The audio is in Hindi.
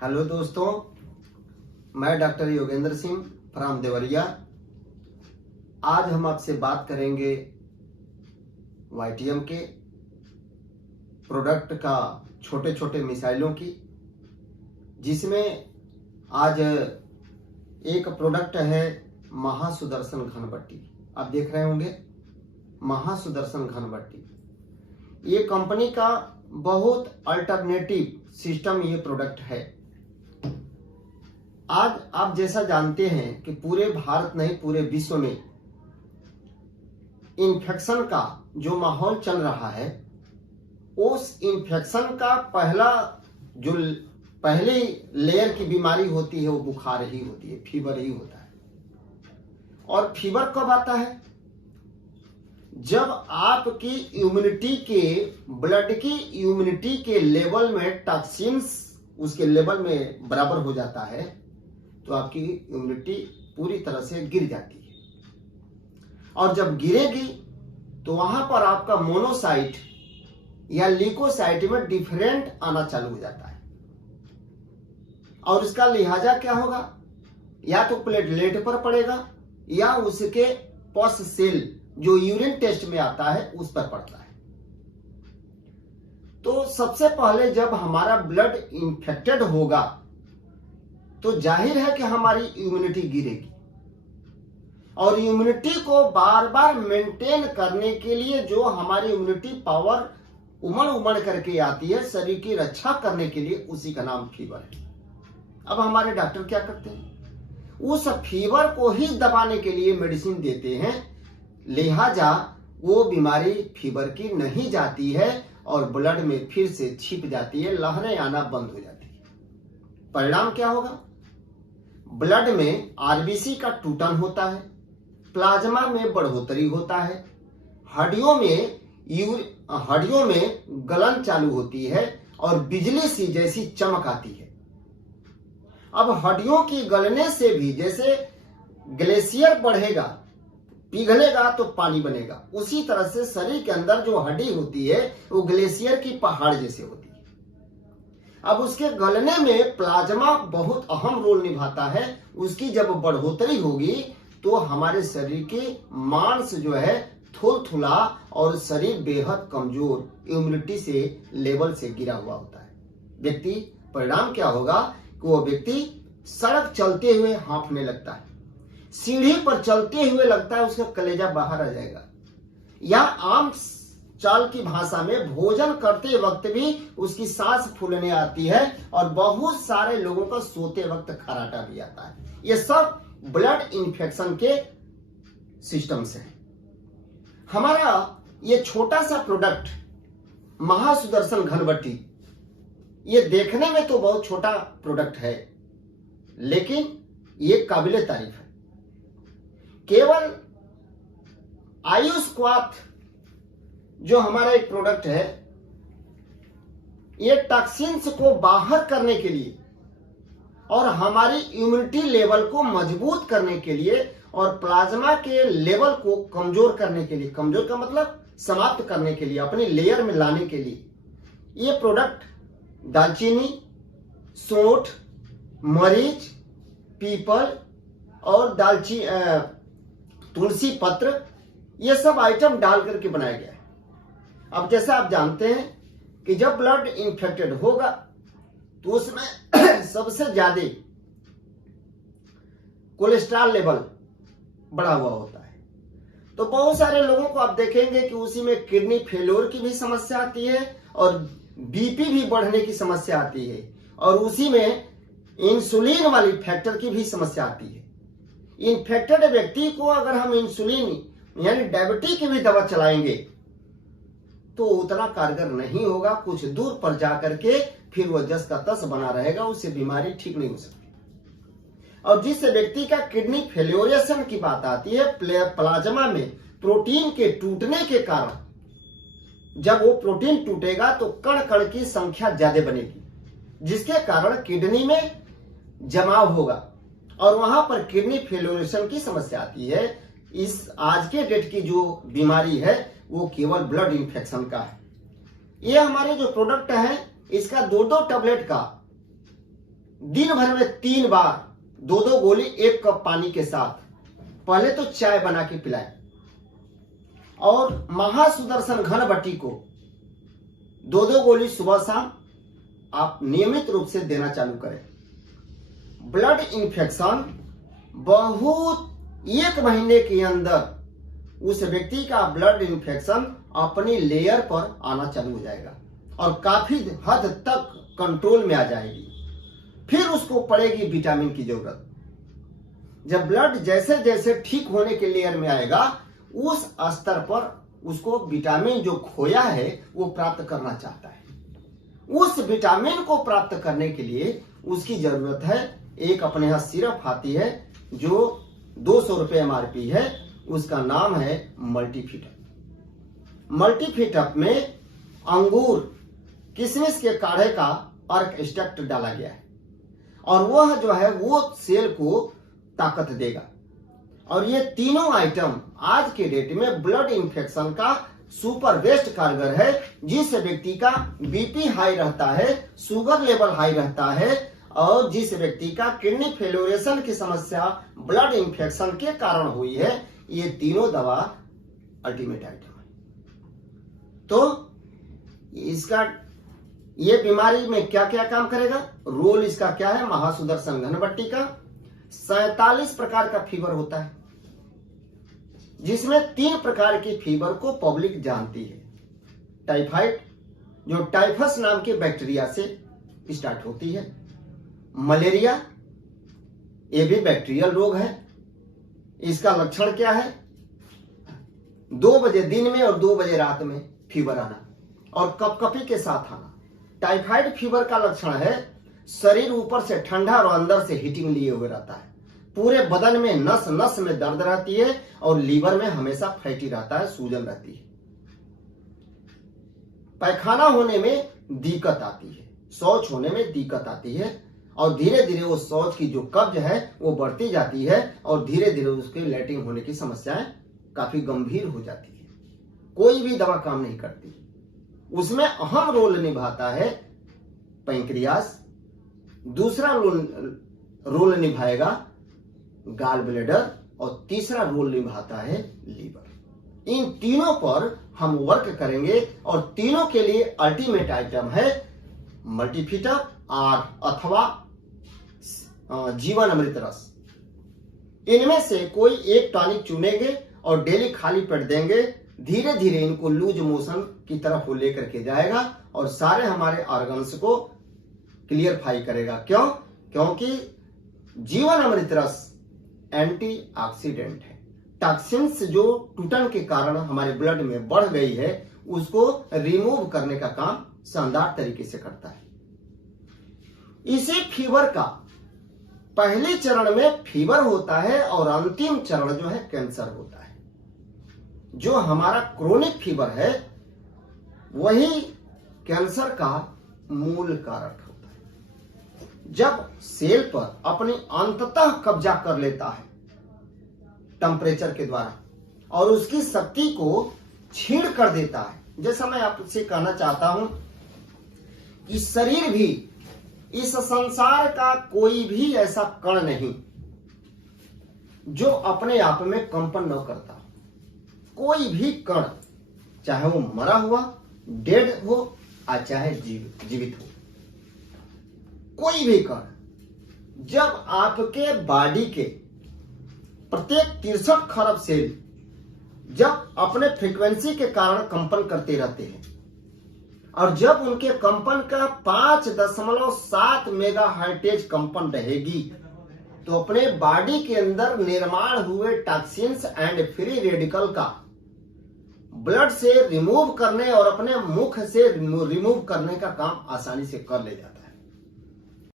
हेलो दोस्तों, मैं डॉक्टर योगेंद्र सिंह फ्रॉम देवरिया। आज हम आपसे बात करेंगे वाइटियम के प्रोडक्ट का छोटे छोटे मिसाइलों की, जिसमें आज एक प्रोडक्ट है महासुदर्शन घनबट्टी। आप देख रहे होंगे महासुदर्शन घनबट्टी। ये कंपनी का बहुत अल्टरनेटिव सिस्टम ये प्रोडक्ट है। आज आप जैसा जानते हैं कि पूरे भारत नहीं पूरे विश्व में इन्फेक्शन का जो माहौल चल रहा है, उस इन्फेक्शन का पहली लेयर की बीमारी होती है वो बुखार ही होती है, फीवर ही होता है। और फीवर कब आता है? जब आपकी इम्यूनिटी के ब्लड की इम्यूनिटी के लेवल में टॉक्सिन्स उसके लेवल में बराबर हो जाता है, तो आपकी इम्यूनिटी पूरी तरह से गिर जाती है। और जब गिरेगी तो वहां पर आपका मोनोसाइट या ल्यूकोसाइट में डिफरेंट आना चालू हो जाता है। और इसका लिहाजा क्या होगा? या तो प्लेटलेट पर पड़ेगा या उसके पस सेल जो यूरिन टेस्ट में आता है उस पर पड़ता है। तो सबसे पहले जब हमारा ब्लड इंफेक्टेड होगा तो जाहिर है कि हमारी इम्यूनिटी गिरेगी। और इम्यूनिटी को बार बार मेंटेन करने के लिए जो हमारी इम्यूनिटी पावर उमड़ करके आती है शरीर की रक्षा करने के लिए, उसी का नाम फीवर है। अब हमारे डॉक्टर क्या करते हैं? उस फीवर को ही दबाने के लिए मेडिसिन देते हैं, लिहाजा वो बीमारी फीवर की नहीं जाती है और ब्लड में फिर से छिप जाती है, लहरें आना बंद हो जाती है। परिणाम क्या होगा? ब्लड में आरबीसी का टूटन होता है, प्लाज्मा में बढ़ोतरी होता है, हड्डियों में गलन चालू होती है और बिजली सी जैसी चमक आती है। अब हड्डियों की गलने से भी जैसे ग्लेशियर बढ़ेगा, पिघलेगा तो पानी बनेगा, उसी तरह से शरीर के अंदर जो हड्डी होती है वो ग्लेशियर की पहाड़ जैसे होती है। अब उसके गलने में प्लाज्मा बहुत अहम रोल निभाता है। उसकी जब बढ़ोतरी होगी तो हमारे शरीर के मांस जो है थुलथुला और शरीर बेहद कमजोर इम्यूनिटी से लेवल से गिरा हुआ होता है व्यक्ति। परिणाम क्या होगा कि वो व्यक्ति सड़क चलते हुए हांफने लगता है, सीढ़ी पर चलते हुए लगता है उसका कलेजा बाहर आ जाएगा, या आम चाल की भाषा में भोजन करते वक्त भी उसकी सांस फूलने आती है और बहुत सारे लोगों का सोते वक्त खर्राटा भी आता है। ये सब ब्लड इंफेक्शन के सिस्टम से है। हमारा ये छोटा सा प्रोडक्ट महासुदर्शन घनबट्टी, ये देखने में तो बहुत छोटा प्रोडक्ट है, लेकिन ये काबिले तारीफ है। केवल आयुष्क्वाथ जो हमारा एक प्रोडक्ट है, ये टॉक्सिन्स को बाहर करने के लिए और हमारी इम्यूनिटी लेवल को मजबूत करने के लिए और प्लाज्मा के लेवल को कमजोर करने के लिए, कमजोर का मतलब समाप्त करने के लिए, अपनी लेयर में लाने के लिए, ये प्रोडक्ट दालचीनी, सोंठ, मरीच, पीपल और तुलसी पत्र, ये सब आइटम डाल करके बनाया गया है। अब जैसा आप जानते हैं कि जब ब्लड इंफेक्टेड होगा तो उसमें सबसे ज्यादा कोलेस्ट्रॉल लेवल बढ़ा हुआ होता है। तो बहुत सारे लोगों को आप देखेंगे कि उसी में किडनी फेल्योर की भी समस्या आती है और बीपी भी बढ़ने की समस्या आती है, और उसी में इंसुलिन वाली फैक्टर की भी समस्या आती है। इन्फेक्टेड व्यक्ति को अगर हम इंसुलिन यानी डायबिटीज की भी दवा चलाएंगे तो उतना कारगर नहीं होगा, कुछ दूर पर जाकर के फिर वह जस का तस बना रहेगा, उससे बीमारी ठीक नहीं हो सकती। और जिस व्यक्ति का किडनी फेल्योरेशन की बात आती है, प्लाज्मा में प्रोटीन के टूटने के कारण जब वो प्रोटीन टूटेगा तो कण कण की संख्या ज्यादा बनेगी, जिसके कारण किडनी में जमाव होगा और वहां पर किडनी फेल्योरेशन की समस्या आती है। इस आज के डेट की जो बीमारी है वो केवल ब्लड इंफेक्शन का है। ये हमारे जो प्रोडक्ट है इसका 2-2 टैबलेट का दिन भर में 3 बार 2-2 गोली 1 कप पानी के साथ पहले तो चाय बना के पिलाएं और महासुदर्शन घन बटी को 2-2 गोली सुबह शाम आप नियमित रूप से देना चालू करें। ब्लड इन्फेक्शन बहुत 1 महीने के अंदर उस व्यक्ति का ब्लड इन्फेक्शन अपनी लेयर पर आना चालू हो जाएगा और काफी हद तक कंट्रोल में आ जाएगी। फिर उसको पड़ेगी विटामिन की जरूरत। जब ब्लड जैसे जैसे ठीक होने के लेयर में आएगा उस स्तर पर उसको विटामिन जो खोया है वो प्राप्त करना चाहता है। उस विटामिन को प्राप्त करने के लिए उसकी जरूरत है, एक अपने यहां सिरप आती है जो 200 रुपये MRP है, उसका नाम है मल्टीफिटअप। मल्टीफिटअप में अंगूर किशमिश के काढ़े का अर्क एक्सट्रैक्ट डाला गया है और वह जो है वो सेल को ताकत देगा। और ये तीनों आइटम आज के डेट में ब्लड इंफेक्शन का सुपर बेस्ट कारगर है। जिस व्यक्ति का बीपी हाई रहता है, शुगर लेवल हाई रहता है और जिस व्यक्ति का किडनी फेलोरेशन की समस्या ब्लड इंफेक्शन के कारण हुई है, ये तीनों दवा अल्टीमेट आइटम है। तो इसका ये बीमारी में क्या क्या काम करेगा, रोल इसका क्या है। महासुदर्शन घनबट्टी का 47 प्रकार का फीवर होता है जिसमें 3 प्रकार की फीवर को पब्लिक जानती है। टाइफाइड जो टाइफस नाम के बैक्टीरिया से स्टार्ट होती है, मलेरिया ये भी बैक्टीरियल रोग है। इसका लक्षण क्या है, 2 बजे दिन में और 2 बजे रात में फीवर आना और कपकपी के साथ आना। टाइफाइड फीवर का लक्षण है शरीर ऊपर से ठंडा और अंदर से हीटिंग लिए हुए रहता है, पूरे बदन में नस नस में दर्द रहती है और लीवर में हमेशा फैटी रहता है, सूजन रहती है। पैखाना होने में दिक्कत आती है, शौच होने में दिक्कत आती है और धीरे धीरे वो शौच की जो कब्ज है वो बढ़ती जाती है और धीरे धीरे उसके लैट्रिन होने की समस्याएं काफी गंभीर हो जाती है। कोई भी दवा काम नहीं करती। उसमें अहम रोल निभाता है पैंक्रियास, दूसरा रोल निभाएगा गाल ब्लेडर और तीसरा रोल निभाता है लीवर। इन तीनों पर हम वर्क करेंगे और तीनों के लिए अल्टीमेट आइटम है मल्टीफिटअप अथवा जीवन अमृत रस। इनमें से कोई एक टॉनिक चुनेंगे और डेली खाली पेट देंगे, धीरे धीरे इनको लूज मोशन की तरफ वो लेकर के जाएगा और सारे हमारे ऑर्गन्स को क्लियरफाई करेगा। क्यों? क्योंकि जीवन अमृत रस एंटीऑक्सीडेंट है। टॉक्सिन्स जो टूटन के कारण हमारे ब्लड में बढ़ गई है उसको रिमूव करने का काम शानदार तरीके से करता है। इसी फीवर का पहले चरण में फीवर होता है और अंतिम चरण जो है कैंसर होता है। जो हमारा क्रोनिक फीवर है वही कैंसर का मूल कारक होता है। जब सेल पर अपनी अंततः कब्जा कर लेता है टेम्परेचर के द्वारा और उसकी शक्ति को छीन कर देता है, जैसा मैं आपसे कहना चाहता हूं कि शरीर भी, इस संसार का कोई भी ऐसा कण नहीं जो अपने आप में कंपन न करता। कोई भी कण, चाहे वो मरा हुआ डेड हो या चाहे जीवित हो, कोई भी कण जब आपके बॉडी के प्रत्येक 63 खरब सेल जब अपने फ्रीक्वेंसी के कारण कंपन करते रहते हैं और जब उनके कंपन का 5.7 मेगाहर्ट्ज कंपन रहेगी तो अपने बॉडी के अंदर निर्माण हुए टॉक्सिन्स एंड फ्री रेडिकल का ब्लड से रिमूव करने और अपने मुख से रिमूव करने का काम आसानी से कर ले जाता है।